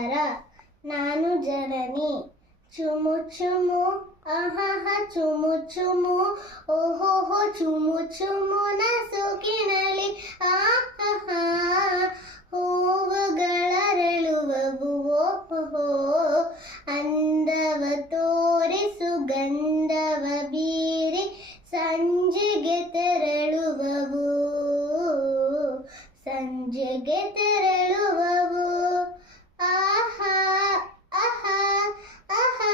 ನಮಸ್ಕಾರ. ನಾನು ಜನನಿ. ಚುಮು ಚುಮು ಆಹಾಹ ಚುಮು ಚುಮು ಓಹೋಹೋ ಚುಮು ಚುಮು ನಸುಕಿನಲಿ ಆಹಾಹ ಹೂವುಗಳರಳುವವು ಓಹೋ ಅಂದವ ತೋರಿ ಸುಗಂಧವ ಬೀರಿ ಸಂಜೆಗೆ ತೆರಳುವವು ಸಂಜೆಗೆ ತೆರಳುವವು ಆಹಾ ಆಹಾ ಆಹಾ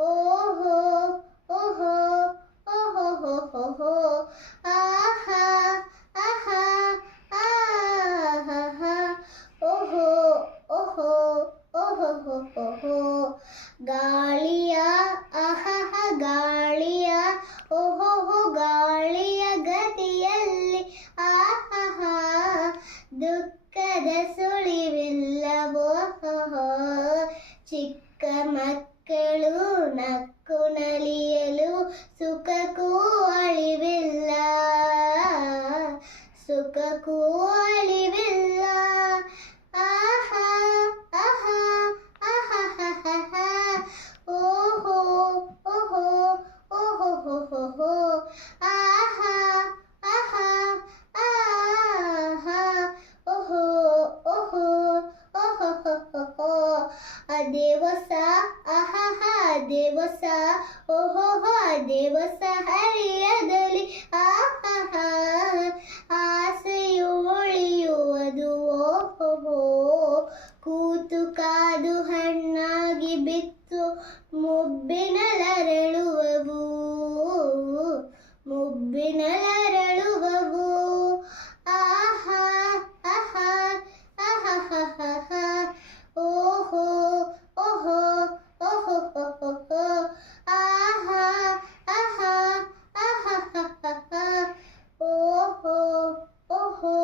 ಓಹೋ ಓಹೋ ಓಹೋ ಓಹೋ ಆಹಾ ಆಹಾ ಆಹಾ ಓಹೋ ಓಹೋ ಓಹೋ ಓಹೋ ಗಾಳಿಯ ಆಹಾ ಗಾಳಿಯ ಓಹೋ ಗಾಳಿಯ ಗತಿಯಲ್ಲಿ ಆಹಾ ದುಃಖದ ಸುಳಿವಿಲ್ಲವೋ ಚಿಕ್ಕ ಮಕ್ಕಳು ನಕ್ಕು ನಲಿಯಲು ಸುಖಕ್ಕೂ ಅಳಿವಿಲ್ಲ ಸುಖಕ್ಕೂ ಅಳಿವಿಲ್ಲ ಆಹಾ ಆಹಾ ಆಹಾ ಓಹೋ ಓಹೋ ಓಹೋ ಓಹೋ ಆಹಾ ಆಹಾ ಆಹಾ ಓಹೋ ಓಹೋ ಓಹೋ ಅದೇ ಹೊಸ ಆಹಾ ಅದೇ ಹೊಸ ಓಹೋ ಅದೇ ಹೊಸ ಹರಿಯದಲ್ಲಿ ಆಹಾ ಆಸೆಯು ಉಳಿಯುವುದು ಓಹೋ ಕೂತು ಕಾದು ಹಣ್ಣಾಗಿ ಬಿತ್ತು ಮುಬ್ಬಿನಲರಳುವವು ಮುಬ್ಬಿನಲರಳುವವು ಆಹಾ ಆಹಾ ಆಹಾ ಓಹೋ ಓಹೋ ಓಹೋ ಆಹಾ ಆಹಾ ಆಹಾ ಓಹೋ ಓಹೋ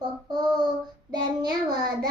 ಓಹೋ ಧನ್ಯವಾದ.